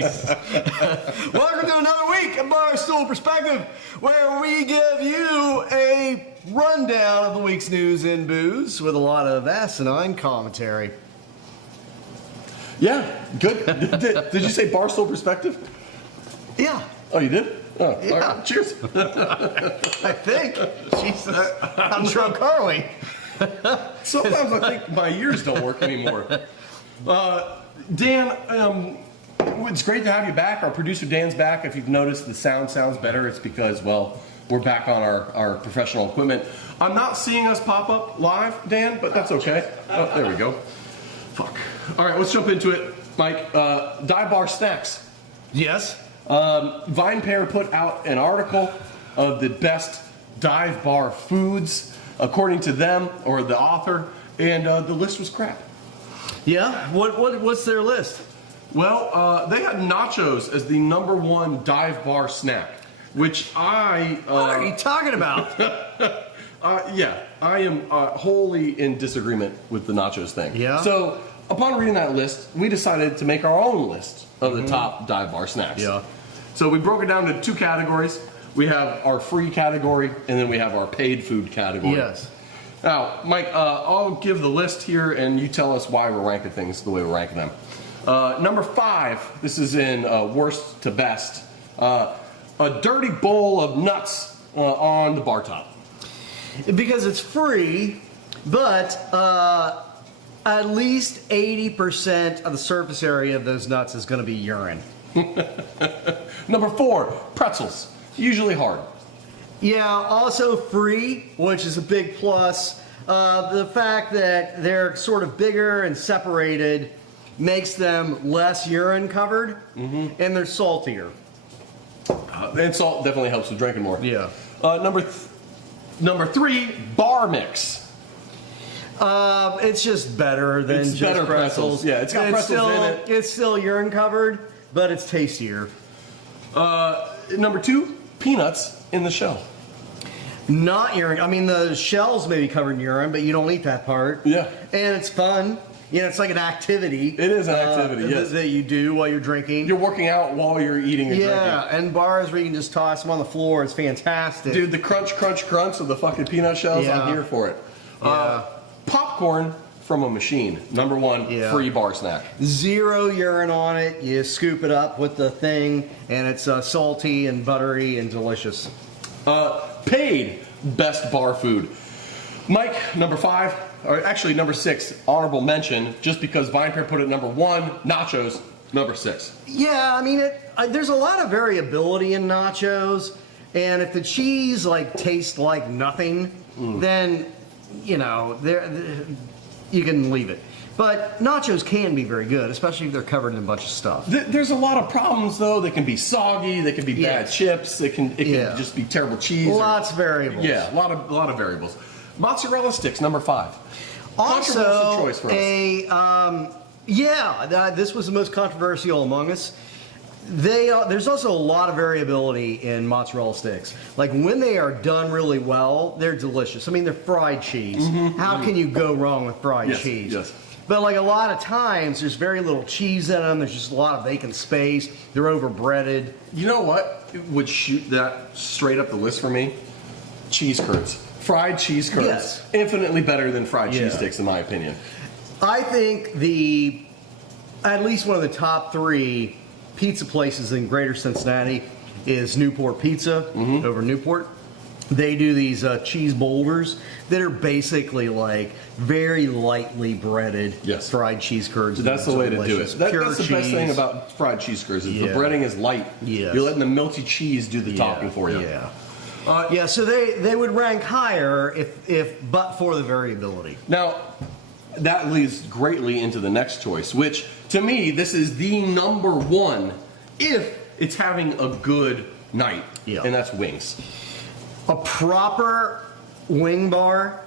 Nice. Welcome to another week of Bar Stool Perspective, where we give you a rundown of the week's news in booze with a lot of asinine commentary. Yeah, good. Did you say Barstool Perspective? Yeah. Oh, you did? Oh, Yeah. all right. Cheers. I think. Jesus. How drunk are we? Sometimes I think my ears don't work anymore. Dan, it's great to have you back. Our producer Dan's back. If you've noticed the sound sounds better, it's because, well, we're back on our professional equipment. I'm not seeing us pop up live, Dan, but that's okay. Oh, there we go. Fuck. All right, let's jump into it, Mike. Dive bar snacks. Yes. VinePair put out an article of the best dive bar foods, according to them, or the author, and the list was crap. Yeah? What's their list? Well, they had nachos as the #1 dive bar snack, which I... What are you talking about? yeah, I am wholly in disagreement with the nachos thing. Yeah? So, upon reading that list, we decided to make our own list of the top dive bar snacks. Yeah. So we broke it down to 2 categories. We have our free category, and then we have our paid food category. Yes. Now, Mike, I'll give the list here, and you tell us why we're ranking things the way we're ranking them. Number 5, this is in worst to best, a dirty bowl of nuts on the bar top. Because it's free, but at least 80% of the surface area of those nuts is going to be urine. Number 4, pretzels, usually hard. Yeah, also free, which is a big plus. The fact that they're sort of bigger and separated makes them less urine covered, and they're saltier. And salt definitely helps with drinking more. Yeah. Number 3, bar mix. It's just better than It's just better pretzels. Yeah, it's got pretzels in it. It's still urine covered, but it's tastier. Number 2, peanuts in the shell. Not urine. I mean, the shells may be covered in urine, but you don't eat that part. Yeah. And it's fun. You know, it's like an activity. It is an activity, yes. That you do while you're drinking. You're working out while you're eating and drinking. Yeah, and bars where you can just toss them on the floor. It's fantastic. Dude, the crunch of the fucking peanut shells, Yeah. I'm here for it. Yeah. Popcorn from a machine. Number 1, Yeah. free bar snack. Zero urine on it. You scoop it up with the thing, and it's salty and buttery and delicious. Paid best bar food. Mike, number 5, or actually number 6, honorable mention, just because VinePair put it number 1, nachos, number 6. Yeah, I mean, there's a lot of variability in nachos, and if the cheese tastes like nothing, then you know you can leave it. But nachos can be very good, especially if they're covered in a bunch of stuff. There's a lot of problems though. They can be soggy. They can be bad chips. It can just be terrible cheese. Lots of variables. Yeah, a lot of variables. Mozzarella sticks, number 5. Also, controversial choice for us. this was the most controversial among us. There's also a lot of variability in mozzarella sticks. Like when they are done really well, they're delicious. I mean, they're fried cheese. How can you go wrong with fried cheese? Yes. But like a lot of times, there's very little cheese in them. There's just a lot of vacant space. They're overbreaded. You know what would shoot that straight up the list for me? Cheese curds. Fried cheese curds. Yes. Infinitely better than fried cheese sticks, in my opinion. I think at least one of the top 3 pizza places in Greater Cincinnati is Newport Pizza over Newport. They do these cheese boulders that are basically like very lightly breaded fried cheese curds. That's the way to do it. That's the cheese. best thing about fried cheese curds is the breading is light. Yes. You're letting the melty cheese do the talking for you. Yeah. So they would rank higher if but for the variability. Now, that leads greatly into the next choice, which to me this is the number 1 if it's having a good night, and that's wings. A proper wing bar,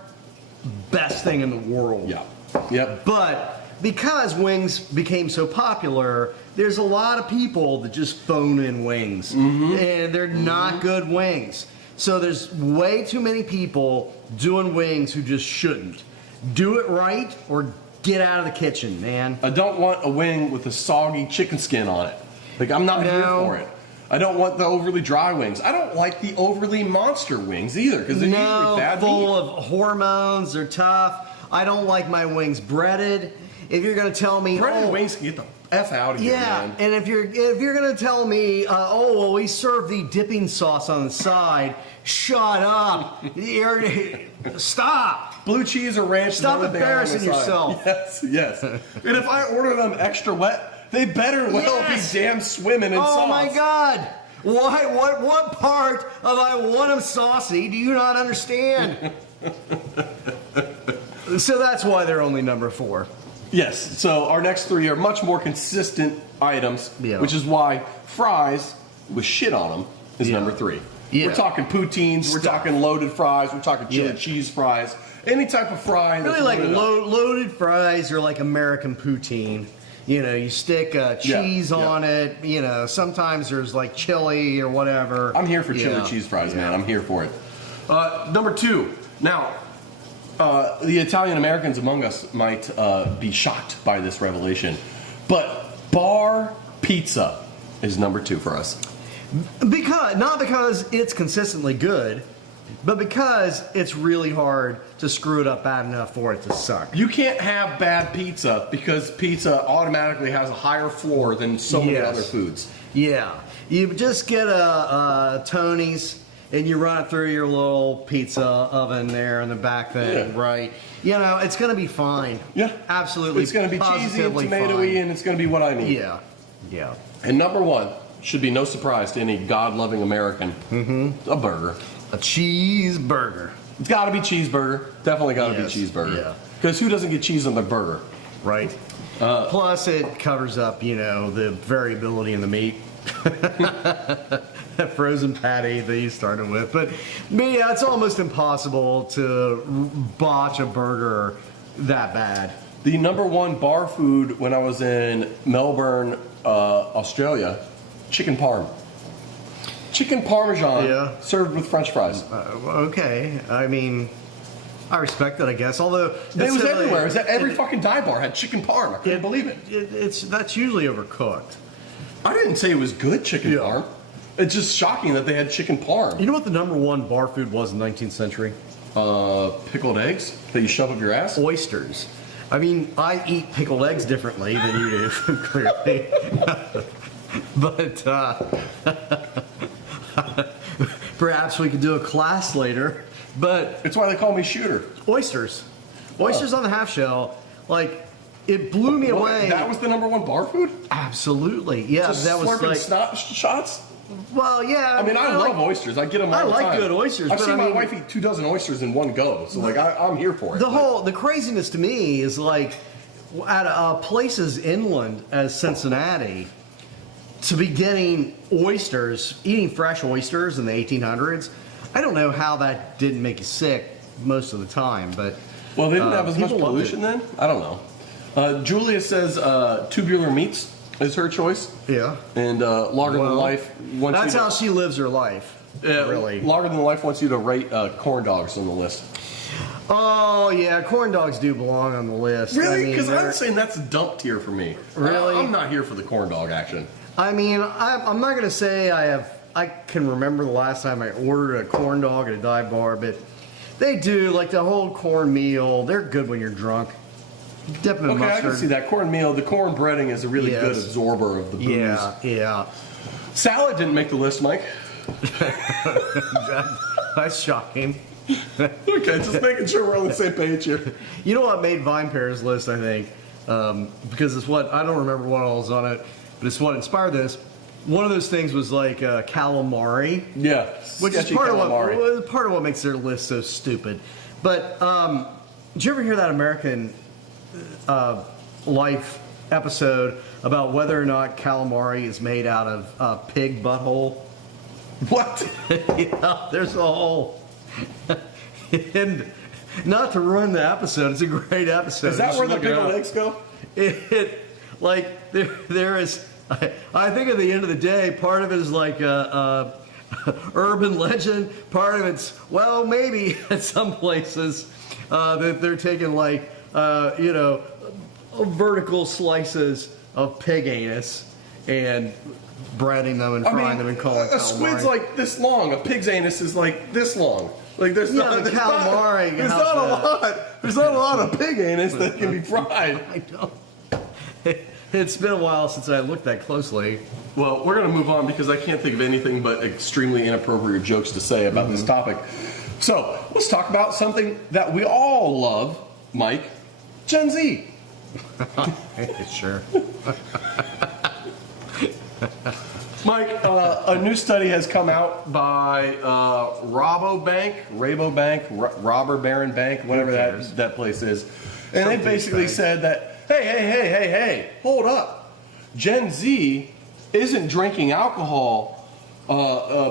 best thing in the world. Yeah. Yep. But because wings became so popular, there's a lot of people that just phone in wings, and they're not good wings. So there's way too many people doing wings who just shouldn't. Do it right or get out of the kitchen, man. I don't want a wing with a soggy chicken skin on it. Like, I'm not here No. for it. I don't want the overly dry wings. I don't like the overly monster wings either, because they're usually bad full meat. of hormones. They're tough. I don't like my wings breaded. If you're gonna tell me, Breaded oh, wings can get the F out of here, yeah, man. and if you're gonna tell me, oh well, we serve the dipping sauce on the side. Shut up! Stop! Blue cheese or ranch. Stop is the only thing I want on embarrassing the side. yourself. Yes, yes. And if I order them extra wet, they better well Yes. be damn swimming in Oh sauce. my God! Why? What part of I want them saucy do you not understand? So that's why they're only number 4. Yes. So our next 3 are much more consistent items, Yeah. which is why fries with shit on them is Yeah. number 3. Yeah. We're talking poutines. We're talking loaded fries. We're talking chili Yeah. cheese fries. Any type of fry. Really that's like loaded up. loaded fries are like American poutine. You know, you stick cheese on it. You know, sometimes there's like chili or whatever. I'm here for chili Yeah. cheese fries, Yeah. man. I'm here for it. Number 2. Now, the Italian Americans among us might be shocked by this revelation, but bar pizza is number 2 for us. Not because it's consistently good, but because it's really hard to screw it up bad enough for it to suck. You can't have bad pizza because pizza automatically has a higher floor than so many Yes. other foods. Yeah, you just get a Tony's and you run it through your little pizza oven there in the back thing, Yeah. right? You know, it's going to be fine. Yeah. Absolutely. It's going to be cheesy and positively tomatoey, fine. and it's going to be what I need. Yeah, yeah. And number 1 should be no surprise to any God-loving American. A burger. A cheeseburger. It's got to be cheeseburger. Definitely got to Yes, be cheeseburger. yeah. Because who doesn't get cheese on their burger? Right. Plus, it covers up, you know, the variability in the meat. That frozen patty that you started with. But yeah, it's almost impossible to botch a burger that bad. The number 1 bar food when I was in Melbourne, Australia, chicken parm. Chicken parmesan Yeah. served with French fries. Okay. I mean, I respect that, I guess. Although It was everywhere. It was at every fucking dive bar had chicken parm. I couldn't believe it. That's usually overcooked. I didn't say it was good chicken Yeah. parm. It's just shocking that they had chicken parm. You know what the number 1 bar food was in the 19th century? Pickled eggs that you shove up your ass. Oysters. I mean, I eat pickled eggs differently than you do, clearly. But perhaps we could do a class later. But It's why they call me Shooter. oysters on the half shell, like it blew me away. That was the number 1 bar food? Absolutely, yeah. Just that was slurping like, snot shots? well, yeah. I mean, I like, love oysters. I get them all I the like time. good oysters, I've but seen I my mean- wife eat 2 dozen oysters in one go. So, like, I'm here for it. the craziness to me is like at places inland as Cincinnati to be getting oysters, eating fresh oysters in the 1800s. I don't know how that didn't make you sick most of the time, but Well, they didn't have as much people loved pollution then? I don't know. Julia says tubular meats is her choice. yeah. And Longer Than Well, Life wants That's you to, how she lives her life. Really. Longer Than Life wants you to rate corn dogs on the list. Oh yeah, corn dogs do belong on the list. I Really? mean, Because they're- I'm saying that's dumped here for me. Really? I'm not here for the corn dog action. I mean, I'm not gonna say I can remember the last time I ordered a corn dog at a dive bar, but they do like the whole corn meal. They're good when you're drunk. Dip them in Okay, I mustard. can see that. Cornmeal, the corn breading is a really good Yes. absorber of the booze. Yeah, yeah. Salad didn't make the list, Mike. That's shocking. Okay, just making sure we're on the same page here. You know what made Vine Pair's list? I think because it's what I don't remember what all was on it, but it's what inspired this. One of those things was like calamari. Yeah, Which is sketchy part calamari. of what makes their list so stupid. But did you ever hear that American Life episode about whether or not calamari is made out of pig butthole? What? Yeah, there's a whole. And not to ruin the episode, it's a great episode. Is that Just where the look it pickled up. eggs go? It like there is. I think at the end of the day, part of it is like a urban legend. Part of it's well, maybe at some places that they're taking like vertical slices of pig anus and breading them and frying them and calling a squid's calamari. like this long. A pig's anus is like this long. Like there's Yeah, not the there's not- calamari, There's how's not a that? lot. There's not a lot of pig anus that can be fried. I know. It's been a while since I looked that closely. Well, we're going to move on because I can't think of anything but extremely inappropriate jokes to say about this topic. So let's talk about something that we all love, Mike. Gen Z. Sure. Mike, a new study has come out by Rabobank, Robber Baron Bank, whatever that place is. And they basically said that, hey, hold up. Gen Z isn't drinking alcohol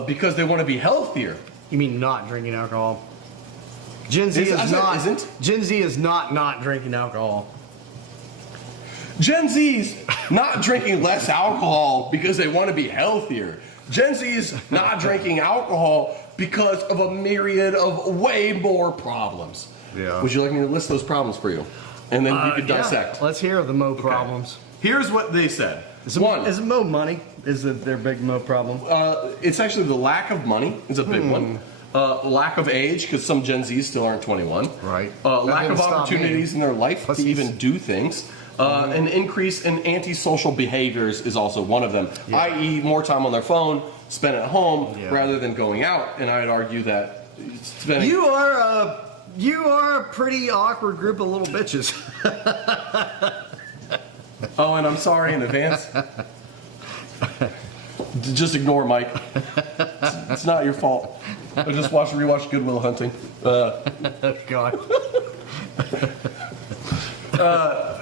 because they want to be healthier. You mean not drinking alcohol? Gen Z Isn't? Gen Z is not drinking alcohol. Gen Z's not drinking less alcohol because they want to be healthier. Gen Z's not drinking alcohol because of a myriad of way more problems. Yeah. Would you like me to list those problems for you? And then you could dissect. Yeah. Let's hear the Mo problems. Here's what they said. Is One, it Mo money? Is it their big Mo problem? it's actually the lack of money is a big one. Lack of age, because some Gen Zs still aren't 21. Right. Lack That of didn't stop opportunities in their life Pussies. to even do things. An increase in antisocial behaviors is also one of them, i.e. more time on their phone, spent at home, rather than going out. And I'd argue that spending... You are a pretty awkward group of little bitches. Oh, and I'm sorry in advance. Just ignore Mike. It's not your fault. I just rewatched Good Will Hunting. God.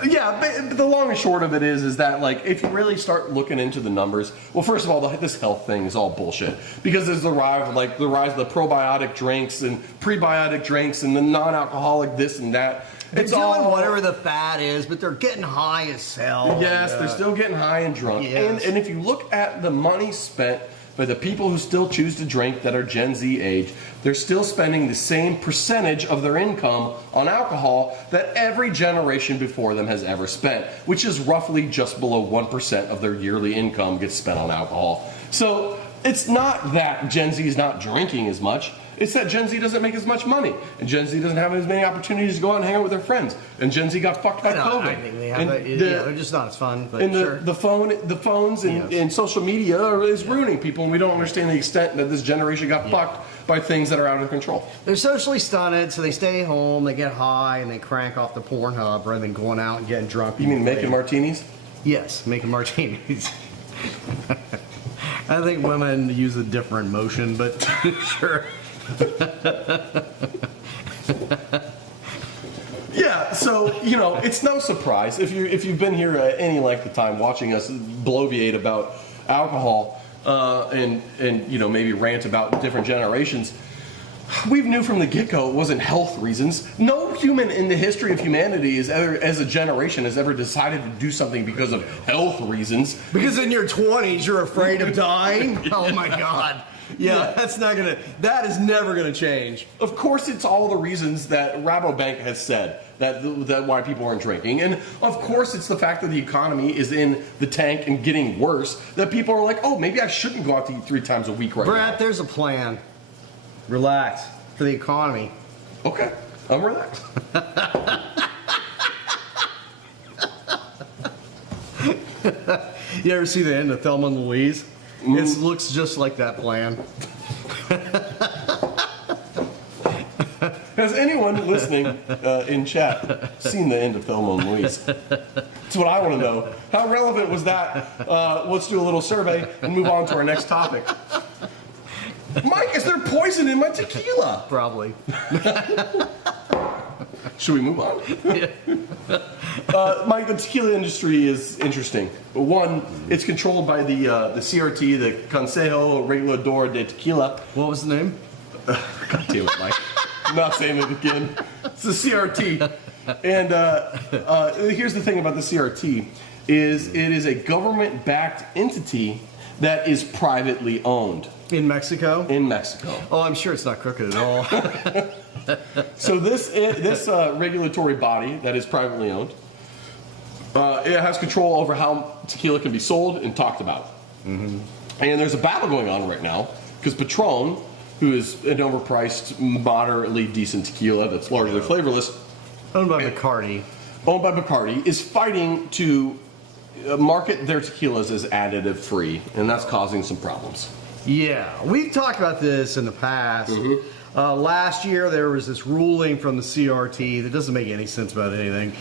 Yeah, but the long and short of it is that, like, if you really start looking into the numbers, well, first of all, this health thing is all bullshit, because there's the rise of the probiotic drinks and prebiotic drinks and the non-alcoholic this and that. They're It's doing all whatever the fad is, but they're getting high as hell. Yes, they're still getting high and drunk. Yes. And if you look at the money spent by the people who still choose to drink that are Gen Z age, they're still spending the same percentage of their income on alcohol that every generation before them has ever spent, which is roughly just below 1% of their yearly income gets spent on alcohol. So it's not that Gen Z is not drinking as much. It's that Gen Z doesn't make as much money, and Gen Z doesn't have as many opportunities to go out and hang out with their friends. And Gen Z got fucked by COVID. I think they have And they're just not as fun. But and sure. the phones and social media is ruining people, and we don't understand the extent that this generation got fucked by things that are out of control. They're socially stunted, so they stay home, they get high, and they crank off the Pornhub rather than going out and getting drunk. You mean making martinis? Yes, making martinis. I think women use a different motion, but sure. Yeah, so it's no surprise if you've been here any length of time watching us bloviate about alcohol and maybe rant about different generations. We knew from the get-go it wasn't health reasons. No human in the history of humanity as a generation has ever decided to do something because of health reasons. Because in your 20s you're afraid of dying? Oh my God. Yeah, that is never gonna change. Of course, it's all the reasons that Rabobank has said that why people aren't drinking, and of course, it's the fact that the economy is in the tank and getting worse that people are like, oh, maybe I shouldn't go out to eat 3 times a week right Brett, now. there's a plan. Relax. For the economy. Okay, I'm relaxed. You ever see the end of Thelma and Louise? It looks just like that plan. Has anyone listening in chat seen the end of Thelma and Louise? That's what I want to know. How relevant was that? Let's do a little survey and move on to our next topic. Mike, is there poison in my tequila? Probably. Should we move on? Mike, the tequila industry is interesting. One, it's controlled by the CRT, the Consejo Regulador de Tequila. What was the name? God damn it, Mike. I'm not saying it again. It's the CRT. And here's the thing about the CRT is it is a government-backed entity that is privately owned. In Mexico? In Mexico. Oh, I'm sure it's not crooked at all. So this regulatory body that is privately owned, it has control over how tequila can be sold and talked about. And there's a battle going on right now because Patron, who is an overpriced, moderately decent tequila that's largely flavorless, Owned by Bacardi. is fighting to market their tequilas as additive free, and that's causing some problems. Yeah, we've talked about this in the past. Last year, there was this ruling from the CRT that doesn't make any sense about anything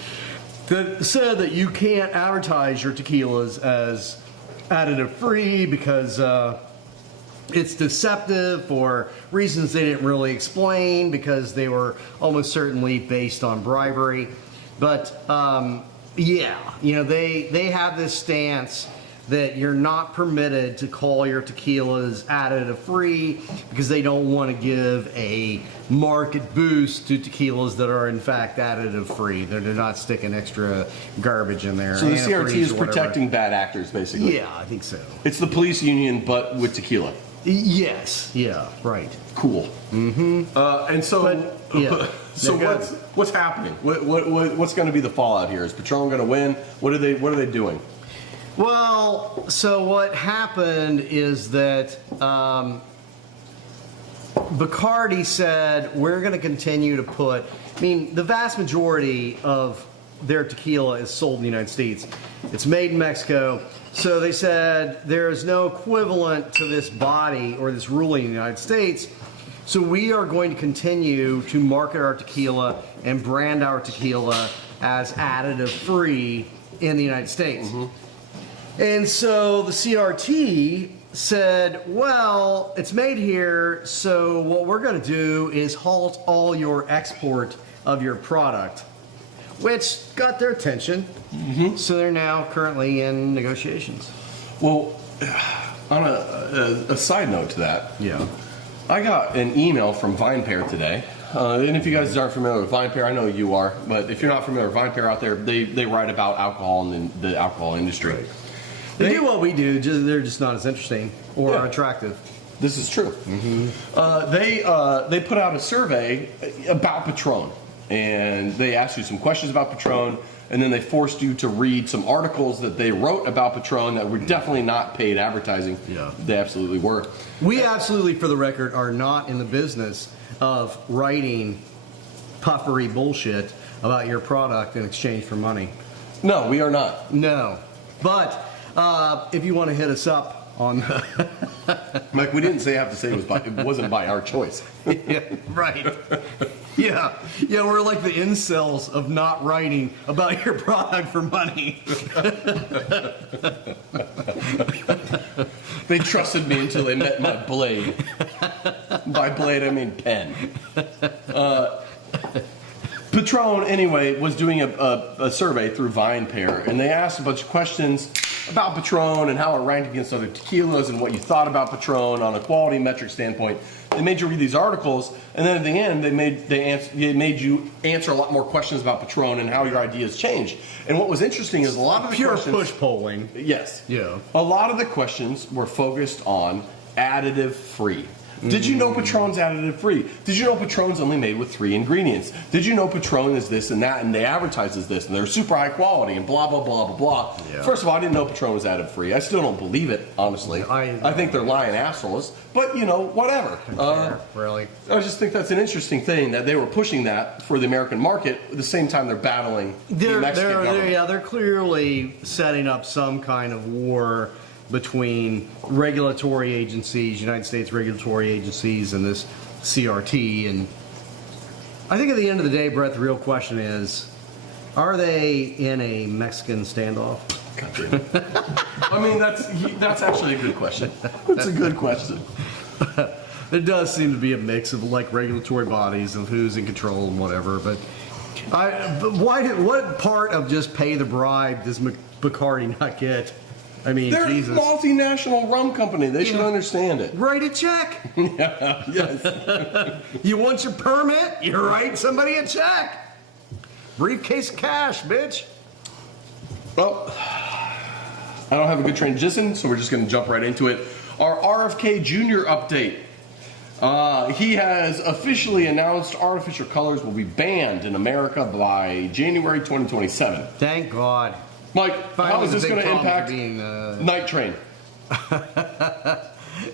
that said that you can't advertise your tequilas as additive free because it's deceptive for reasons they didn't really explain because they were almost certainly based on bribery. But yeah, you know, they have this stance that you're not permitted to call your tequilas additive free because they don't want to give a market boost to tequilas that are in fact additive free. They're not sticking extra garbage in there. So the CRT antifreeze is or whatever. protecting bad actors, basically. Yeah, I think so. It's the police union, but with tequila. Yes, yeah, right. Cool. And so, But, yeah. so what's happening? What's going to be the fallout here? Is Patron going to win? What are they doing? Well, so what happened is that Bacardi said, we're going to continue to put, I mean, the vast majority of their tequila is sold in the United States. It's made in Mexico. So they said there is no equivalent to this body or this ruling in the United States. So we are going to continue to market our tequila and brand our tequila as additive free in the United States. And so the CRT said, well, it's made here, so what we're going to do is halt all your export of your product, which got their attention. So they're now currently in negotiations. Well, on a side note to that, Yeah. I got an email from VinePair today. And if you guys aren't familiar with VinePair, I know you are, but if you're not familiar with VinePair out there, they write about alcohol and the alcohol industry. Right. They do what we do, they're just not as interesting or attractive. This is true. They put out a survey about Patron, and they asked you some questions about Patron, and then they forced you to read some articles that they wrote about Patron that were definitely not paid advertising. Yeah. They absolutely were. We absolutely, for the record, are not in the business of writing puffery bullshit about your product in exchange for money. No, we are not. No. But if you want to hit us up on Mike, we didn't have to say it wasn't by our choice. yeah, right. Yeah, we're like the incels of not writing about your product for money. They trusted me until they met my blade. By blade, I mean pen. Patron, anyway, was doing a survey through VinePair, and they asked a bunch of questions about Patron and how it ranked against other tequilas and what you thought about Patron on a quality metric standpoint. They made you read these articles, and then at the end, they made you answer a lot more questions about Patron and how your ideas changed. And what was interesting is a lot of the Pure questions... push polling. Yes. Yeah. A lot of the questions were focused on additive free. Did you know Patron's additive free? Did you know Patron's only made with 3 ingredients? Did you know Patron is this and that, and they advertise as this, and they're super high quality, and blah, blah, blah, blah, blah. Yeah. First of all, I didn't know Patron was additive free. I still don't believe it, honestly. I think they're lying assholes, but, you know, whatever. Really? I just think that's an interesting thing, that they were pushing that for the American market at the same time they're battling the Mexican government. They're clearly setting up some kind of war between regulatory agencies, United States regulatory agencies, and this CRT. And I think at the end of the day, Brett, the real question is, are they in a Mexican standoff? I mean, that's actually a good question. That's a good question. There does seem to be a mix of like regulatory bodies of who's in control and whatever. But what part of just pay the bribe does Bacardi not get? I mean, they're Jesus. a multinational rum company. They should understand it. Write a check. Yeah, yes. You want your permit? You write somebody a check. Briefcase of cash, bitch. Well, I don't have a good transition, so we're just going to jump right into it. Our RFK Jr. update. He has officially announced artificial colors will be banned in America by January 2027. Thank God. Mike, how is this going to impact being, Night Train?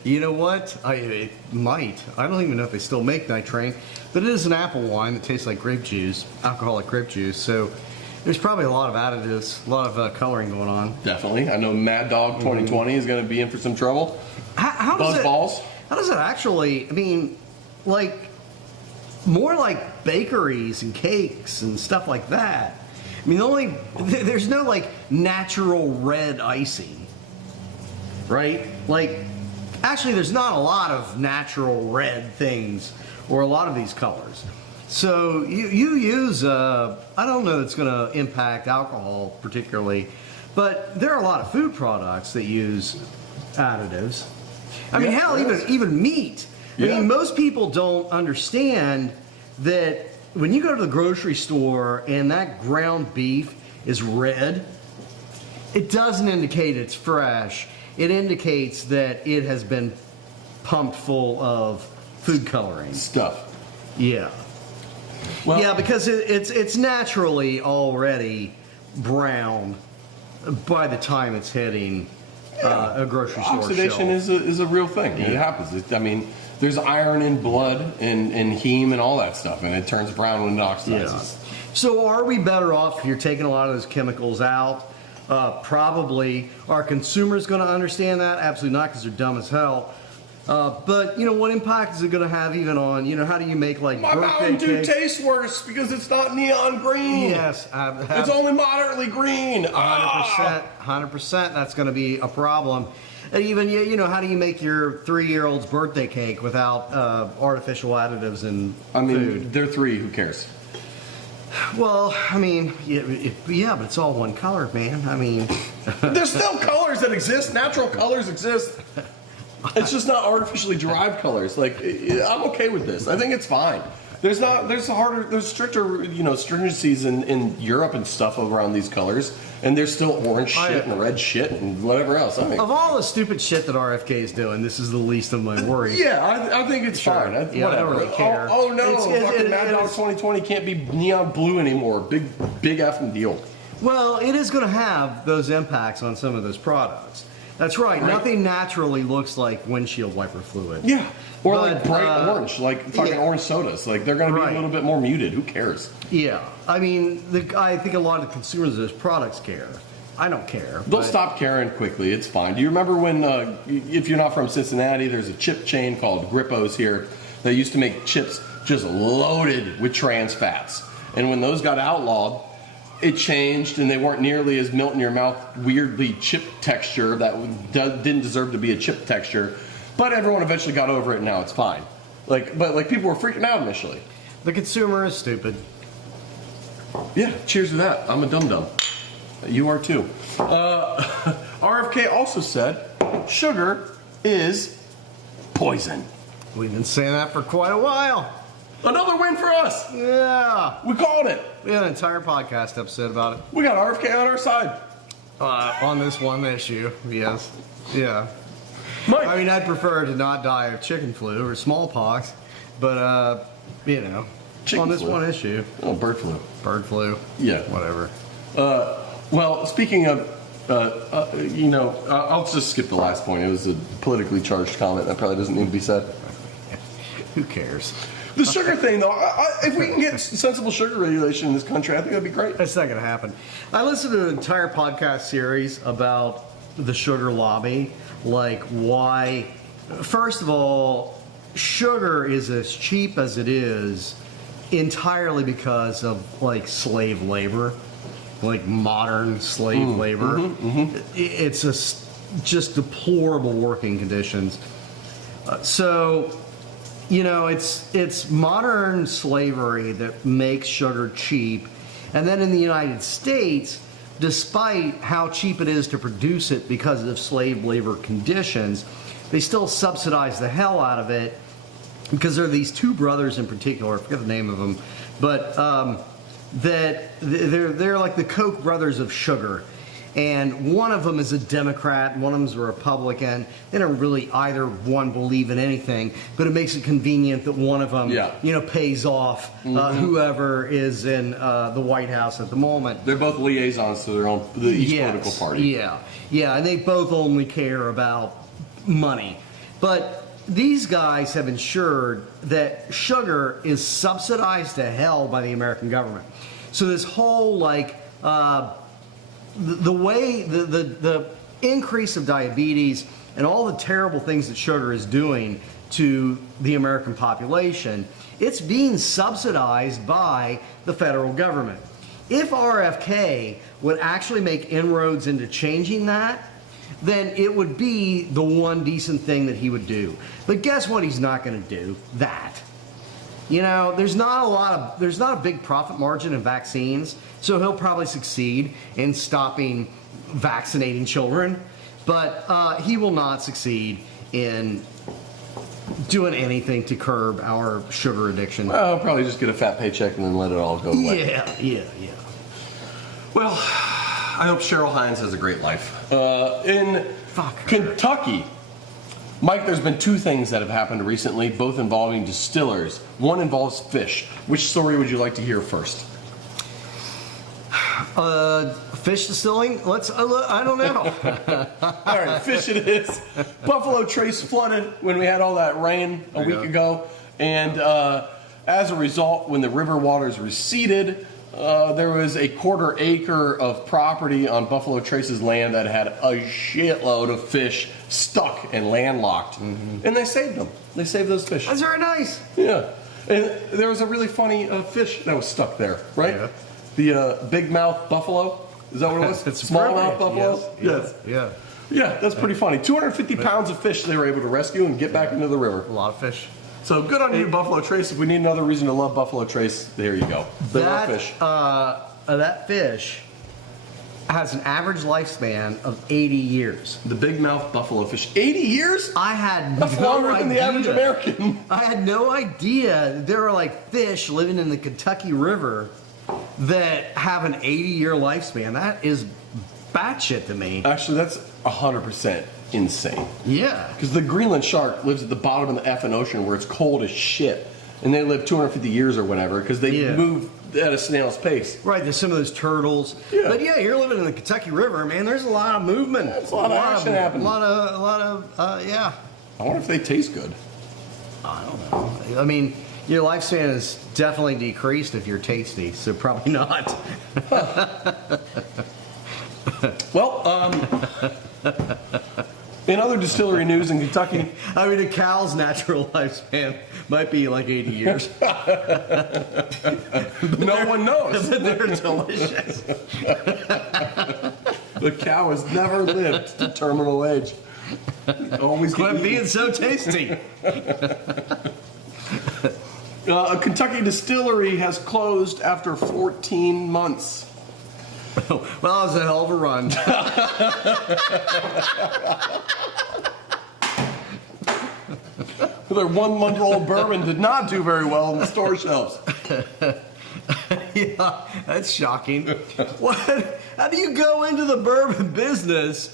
You know what? It might. I don't even know if they still make Night Train, but it is an apple wine that tastes like grape juice, alcoholic grape juice. So there's probably a lot of additives, a lot of coloring going on. Definitely. I know Mad Dog 2020 is going to be in for some trouble. How Buzz balls. How does it actually? I mean, like more like bakeries and cakes and stuff like that. I mean, there's no like natural red icing, right? Like, actually, there's not a lot of natural red things or a lot of these colors. So you use, I don't know that's going to impact alcohol particularly, but there are a lot of food products that use additives. I mean, hell, even meat. I mean, most people don't understand that when you go to the grocery store and that ground beef is red, it doesn't indicate it's fresh. It indicates that it has been pumped full of food coloring Stuff. Yeah. Well, Yeah, because it's naturally already brown by the time it's hitting a grocery store oxidation shelf. is a real thing. It happens. I mean, there's iron in blood and heme and all that stuff, and it turns brown when it oxidizes. Yeah. So are we better off if you're taking a lot of those chemicals out? Probably. Are consumers going to understand that? Absolutely not, because they're dumb as hell. But, you know, what impact is it going to have even on, you know, how do you make, like, My birthday Mountain Dew cake? tastes worse because it's not neon green. Yes. It's only moderately green. 100%, that's going to be a problem. And even, you know, how do you make your 3-year-old's birthday cake without artificial additives and food? They're 3. Who cares? Well, I mean, yeah, but it's all one color, man. I mean, There's still colors that exist. Natural colors exist. It's just not artificially derived colors. Like, I'm okay with this. I think it's fine. There's stricter, you know, stringencies in Europe and stuff around these colors, and there's still orange shit and red shit and whatever else. I mean, of all the stupid shit that RFK is doing, this is the least of my worries. yeah, I think it's fine. Yeah, Whatever. I don't really care. Oh no, fucking Mad Dog is- 2020 can't be neon blue anymore. Big effing deal. Well, it is going to have those impacts on some of those products. That's right. Nothing naturally looks like windshield wiper fluid. Yeah. Or But, like bright orange, like fucking orange sodas. Like they're going to be a little bit more muted. Who cares? Yeah. I mean, I think a lot of consumers of those products care. I don't care. They'll but- stop caring quickly. It's fine. Do you remember when, if you're not from Cincinnati, there's a chip chain called Grippo's here that used to make chips just loaded with trans fats. And when those got outlawed, it changed, and they weren't nearly as melt in your mouth, weirdly chip texture that didn't deserve to be a chip texture. But everyone eventually got over it, and now it's fine. But people were freaking out initially. The consumer is stupid. Yeah, cheers to that. I'm a dum-dum. You are too. RFK also said sugar is poison. We've been saying that for quite a while. Another win for us. Yeah. We called it. We had an entire podcast episode about it. We got RFK on our side. On this one issue, yes. Yeah. Mike. I mean, I'd prefer to not die of chicken flu or smallpox, but, you know, Chicken on this flu. one issue, Oh, bird flu. bird flu, Yeah. whatever. Well, speaking of, you know, I'll just skip the last point. It was a politically charged comment that probably doesn't need to be said. Who cares? The sugar thing, though, if we can get sensible sugar regulation in this country, I think that'd be great. That's not going to happen. I listened to an entire podcast series about the sugar lobby, like why, first of all, sugar is as cheap as it is entirely because of like slave labor, like modern slave labor. It's just deplorable working conditions. So, you know, it's modern slavery that makes sugar cheap. And then in the United States, despite how cheap it is to produce it because of slave labor conditions, they still subsidize the hell out of it because there are these two brothers in particular, I forget the name of them, but that they're like the Koch brothers of sugar. and one of them is a Democrat, and one of them is a Republican. They don't really either one believe in anything, but it makes it convenient that one of them, pays off whoever is in the White House at the moment. They're both liaisons to each political party. Yeah, and they both only care about money. But these guys have ensured that sugar is subsidized to hell by the American government. So this whole the increase of diabetes and all the terrible things that sugar is doing to the American population, it's being subsidized by the federal government. If RFK would actually make inroads into changing that, then it would be the one decent thing that he would do. But guess what he's not going to do? That. There's not a big profit margin in vaccines, so he'll probably succeed in stopping vaccinating children, but he will not succeed in doing anything to curb our sugar addiction. Well, he'll probably just get a fat paycheck and then let it all go away. Yeah. Well, I hope Cheryl Hines has a great life. In Kentucky, Mike, there's been two things that have happened recently, both involving distillers. One involves fish. Which story would you like to hear first? Fish distilling? I don't know. All right, fish it is. Buffalo Trace flooded when we had all that rain a week ago. And as a result, when the river waters receded, there was a 1/4 acre of property on Buffalo Trace's land that had a shitload of fish stuck and landlocked. And they saved them. They saved those fish. That's very nice. Yeah. And there was a really funny fish that was stuck there, right? Yeah. The big mouth buffalo. Is that what it was? Smallmouth buffalo? Yes. Yeah, that's pretty funny. 250 pounds of fish they were able to rescue and get back into the river. A lot of fish. So good on you, Buffalo Trace. If we need another reason to love Buffalo Trace, there you go. They love fish. That fish has an average lifespan of 80 years. The big mouth buffalo fish. 80 years? I had That's no longer idea. than the average American. I had no idea there are fish living in the Kentucky River that have an 80-year lifespan. That is batshit to me. Actually, that's 100% insane. Yeah. Because the Greenland shark lives at the bottom of the effing ocean where it's cold as shit. And they live 250 years or whatever because they move at a snail's pace. Right, there's some of those turtles. Yeah. But yeah, you're living in the Kentucky River, man. There's a lot of movement. There's a lot of action happening. A lot of, yeah. I wonder if they taste good. I don't know. I mean, your lifespan is definitely decreased if you're tasty, so probably not. Well, in other distillery news in Kentucky, I mean, a cow's natural lifespan might be 80 years. no one knows. They're delicious. The cow has never lived to terminal age. Always Quit being so tasty. A Kentucky distillery has closed after 14 months. Well, that was a hell of a run. Their 1-month-old bourbon did not do very well on the store shelves. Yeah, that's shocking. What? How do you go into the bourbon business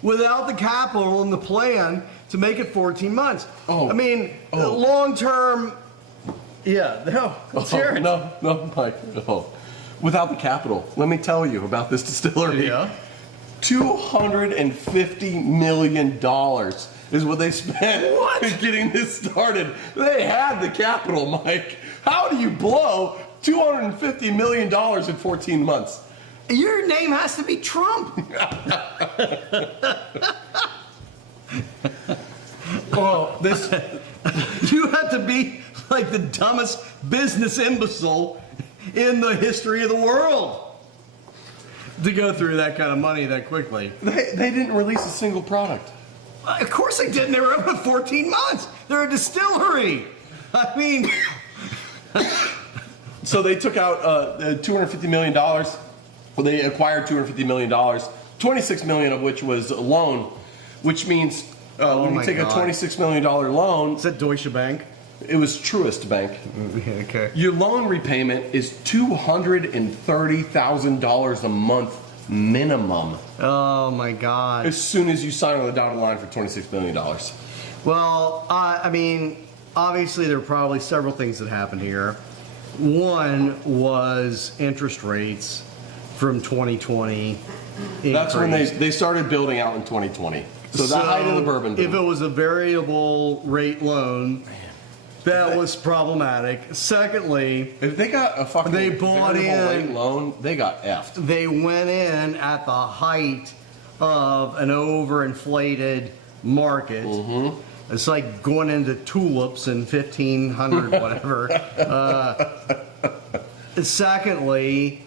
without the capital and the plan to make it 14 months? I mean, long term. Yeah, no, let's hear it. No, Mike. No. Without the capital, let me tell you about this distillery. Yeah. $250 million is what they spent getting this started. They had the capital, Mike. How do you blow $250 million in 14 months? Your name has to be Trump. Well, this You have to be the dumbest business imbecile in the history of the world to go through that kind of money that quickly. they didn't release a single product. Of course they didn't. They were open 14 months. They're a distillery. I mean, so they took out $250 million. Well, they acquired $250 million, $26 million of which was a loan, which means when you take a $26 million loan. Is that Deutsche Bank? It was Truist Bank. Okay. Your loan repayment is $230,000 a month minimum. Oh my God. As soon as you sign on the dotted line for $26 million. Well, I mean, obviously there are probably several things that happened here. One was interest rates from 2020. That's when increased. they started building out in 2020. So the height of the bourbon boom. If it was a variable rate loan, that was problematic. Secondly, If they got a fucking They bought variable in- rate loan, they got effed. they went in at the height of an overinflated market. Mm-hmm. It's like going into tulips in 1500 whatever. Secondly,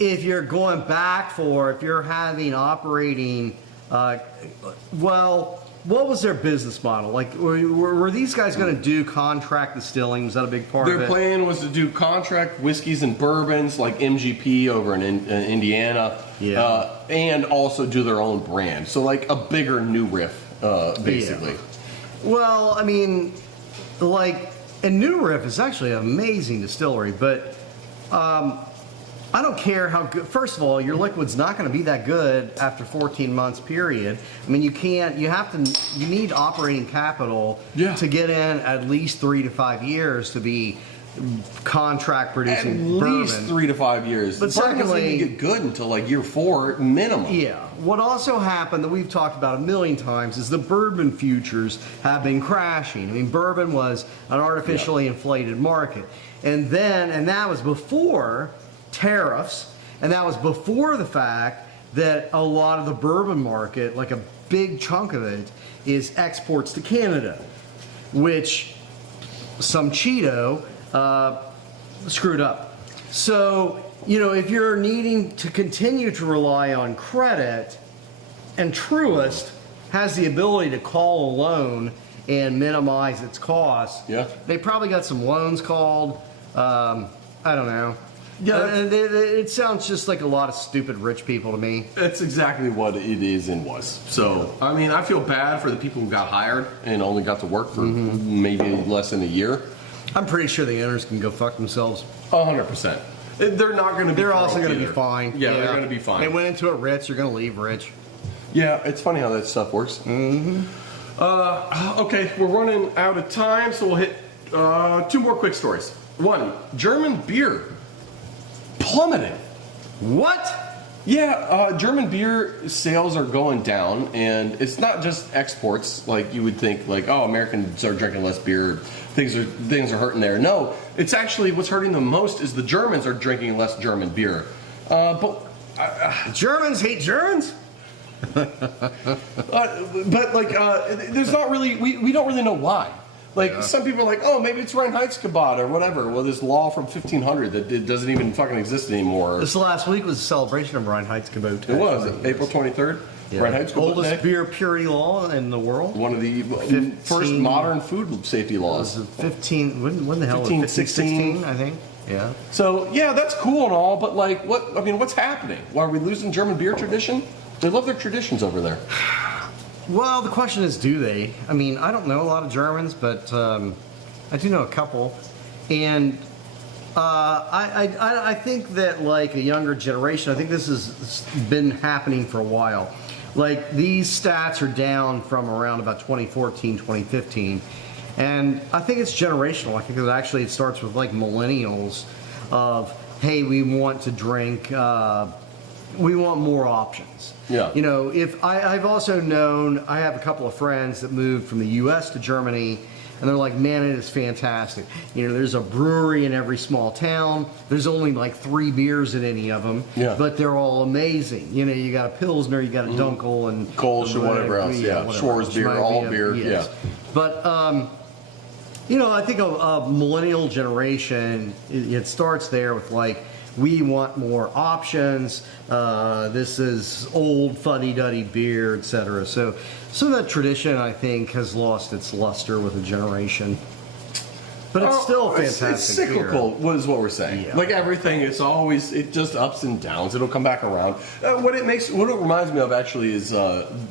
if you're going back if you're having operating, well, what was their business model? Like, were these guys going to do contract distilling? Was that a big part of Their it? plan was to do contract whiskeys and bourbons like MGP over in Indiana, Yeah. and also do their own brand. So like a bigger new riff, basically. Yeah. Well, I mean, like, and New Riff is actually an amazing distillery, but I don't care how good. First of all, your liquid's not going to be that good after 14 months period. I mean, you need operating capital Yeah. to get in at least 3 to 5 years to be contract At producing bourbon. least 3 to 5 years. But Bourbon doesn't secondly- even get good until like year 4 minimum. Yeah. What also happened that we've talked about a million times is the bourbon futures have been crashing. I mean, bourbon was an artificially inflated market. And that was before tariffs, and that was before the fact that a lot of the bourbon market, like a big chunk of it, is exports to Canada, which some Cheeto screwed up. So, if you're needing to continue to rely on credit, and Truist has the ability to call a loan and minimize its costs, Yeah. they probably got some loans called. I don't know. Yeah. It sounds just like a lot of stupid rich people to me. That's exactly what it is and was. So, I mean, I feel bad for the people who got hired and only got to work for maybe less than a year. I'm pretty sure the owners can go fuck themselves. 100%. They're not going to be They're also broke going to be either. fine. Yeah, they're going to be fine. They went into it rich. They're going to leave rich. Yeah, it's funny how that stuff works. Mm-hmm. Okay, we're running out of time, so we'll hit 2 more quick stories. One, German beer plummeted. What? Yeah, German beer sales are going down, and it's not just exports like you would think. Like, oh, Americans are drinking less beer, things are hurting there. No, it's actually what's hurting them most is the Germans are drinking less German beer. But Germans hate Germans? there's not really we don't really know why. Like some people are like, oh, maybe it's Reinheitsgebot or whatever. Well, this law from 1500 that it doesn't even fucking exist anymore. This last week was a celebration of Reinheitsgebot. It was April 23rd. Yeah. Reinheitsgebot Oldest Day. beer purity law in the world. One of the 15 first modern food safety It laws. was 15. When the hell? 15, 15, 16, 16, I think. Yeah. So yeah, that's cool and all, but like, what's happening? Why are we losing German beer tradition? They love their traditions over there. Well, the question is, do they? I mean, I don't know a lot of Germans, but I do know a couple, and I think that like a younger generation, I think this has been happening for a while. Like these stats are down from around about 2014, 2015, and I think it's generational. I think that it starts with like millennials of, hey, we want to drink. We want more options. Yeah. If I've also known, I have a couple of friends that moved from the U.S. to Germany, and they're like, man, it is fantastic. There's a brewery in every small town. There's only like 3 beers in any of them, Yeah. but they're all amazing. You got a Pilsner, you got a Dunkel, and Kolsch or whatever else, yeah. whatever Schwarz else. beer, Might all be a- beer, yes. yeah. But I think a millennial generation, it starts there with like, we want more options. This is old fuddy-duddy beer, etc. So some of that tradition, I think, has lost its luster with a generation. But it's still fantastic. It's cyclical, is what we're saying. Yeah. Like everything, it just ups and downs. It'll come back around. What it reminds me of actually is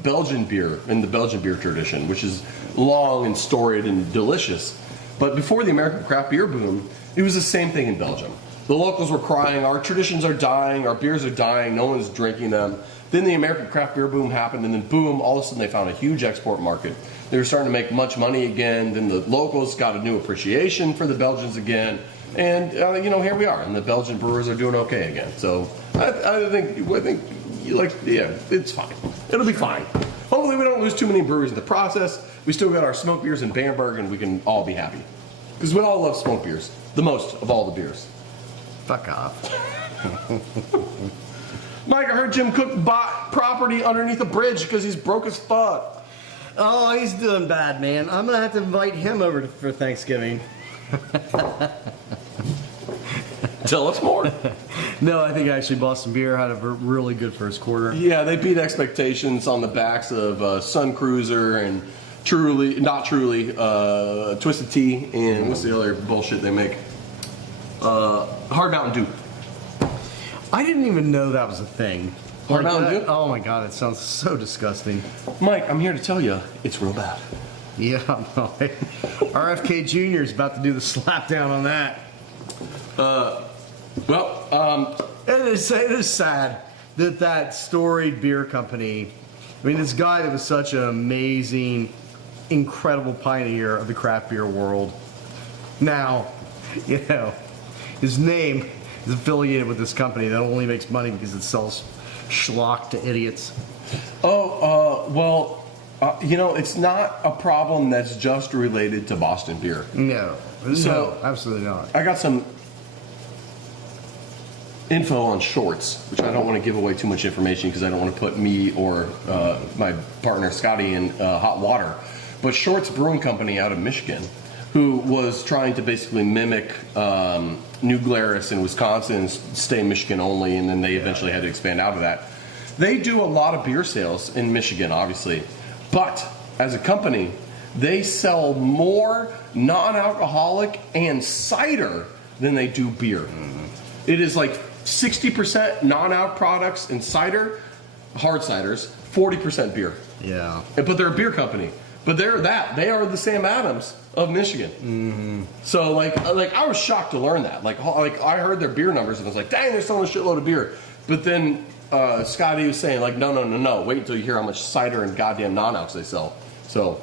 Belgian beer and the Belgian beer tradition, which is long and storied and delicious. But before the American craft beer boom, it was the same thing in Belgium. The locals were crying, our traditions are dying, our beers are dying, no one's drinking them. Then the American craft beer boom happened, and then boom, all of a sudden they found a huge export market. They were starting to make much money again. Then the locals got a new appreciation for the Belgians again. And, here we are, and the Belgian brewers are doing okay again. So I think, it's fine. It'll be fine. Hopefully we don't lose too many breweries in the process. We still got our smoke beers in Bamberg, and we can all be happy. Because we all love smoke beers, the most of all the beers. Fuck off. Mike, I heard Jim Cook bought property underneath a bridge because he's broke as fuck. Oh, he's doing bad, man. I'm gonna have to invite him over for Thanksgiving. Tell us more. No, I think I actually bought some beer. Had a really good first quarter. Yeah, they beat expectations on the backs of Sun Cruiser and Not Truly, Twisted Tea, and what's the other bullshit they make? Hard Mountain Dew. I didn't even know that was a thing. Hard Mountain Dew? Oh my god, it sounds so disgusting. Mike, I'm here to tell you, it's real bad. Yeah, no, RFK Jr. is about to do the slap down on that. It is sad that storied beer company, I mean, this guy that was such an amazing, incredible pioneer of the craft beer world, now, his name is affiliated with this company that only makes money because it sells schlock to idiots. It's not a problem that's just related to Boston beer. No, absolutely not. I got some info on Shorts, which I don't want to give away too much information because I don't want to put me or my partner Scotty in hot water. But Shorts Brewing Company out of Michigan, who was trying to basically mimic New Glarus in Wisconsin, stay Michigan only, and then they eventually had to expand out of that. They do a lot of beer sales in Michigan, obviously. But as a company, they sell more non-alcoholic and cider than they do beer. Mm-hmm. It is like 60% non-alc products and cider, hard ciders, 40% beer. Yeah. But they're a beer company. But they are the Sam Adams of Michigan. Mm-hmm. So I was shocked to learn that. Like I heard their beer numbers and I was like, dang, they're selling a shitload of beer. But then Scotty was saying like, no, wait until you hear how much cider and goddamn non-alcs they sell. So,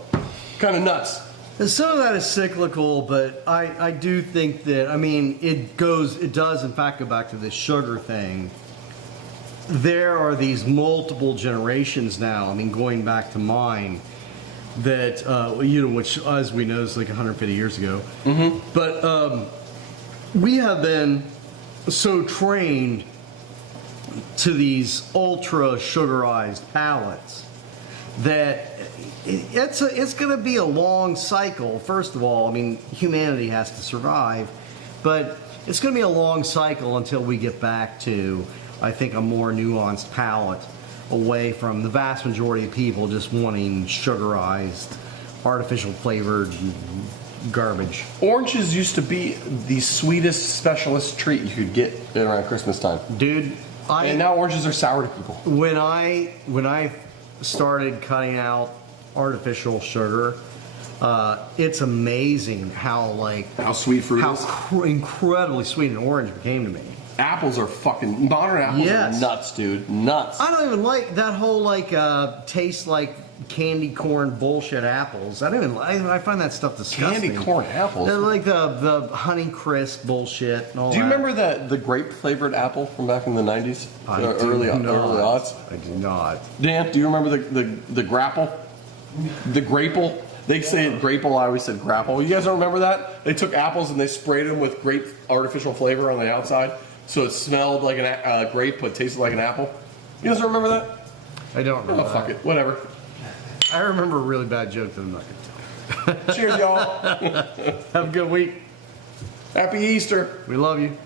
kind of nuts. And some of that is cyclical, but I do think that, I mean, it does in fact go back to this sugar thing. There are these multiple generations now, I mean, going back to mine, that, which as we know is like 150 years ago. Mm-hmm. But we have been so trained to these ultra sugarized palates that it's going to be a long cycle. First of all, I mean, humanity has to survive, but it's going to be a long cycle until we get back to, I think, a more nuanced palate, away from the vast majority of people just wanting sugarized, artificial flavored garbage. Oranges used to be the sweetest specialist treat you could get around Christmas time. Dude, and now oranges are sour to people. When I started cutting out artificial sugar, it's amazing how sweet fruit is. Incredibly sweet an orange became to me. Apples are fucking modern apples are nuts, dude. Nuts. I don't even like that whole taste like candy corn bullshit apples. I find that stuff disgusting. Candy corn apples. They're like the Honey Crisp bullshit and all that. Do you remember the grape flavored apple from back in the 90s? Early aughts? I do not. Dan, do you remember the grapple? The grapple? They say it grapple, I always said grapple. You guys don't remember that? They took apples and they sprayed them with grape artificial flavor on the outside. So it smelled like a grape, but tasted like an apple. You guys remember that? I don't remember. Oh, fuck it. Whatever. I remember a really bad joke that I'm not going to tell. Cheers, y'all. Have a good week. Happy Easter. We love you.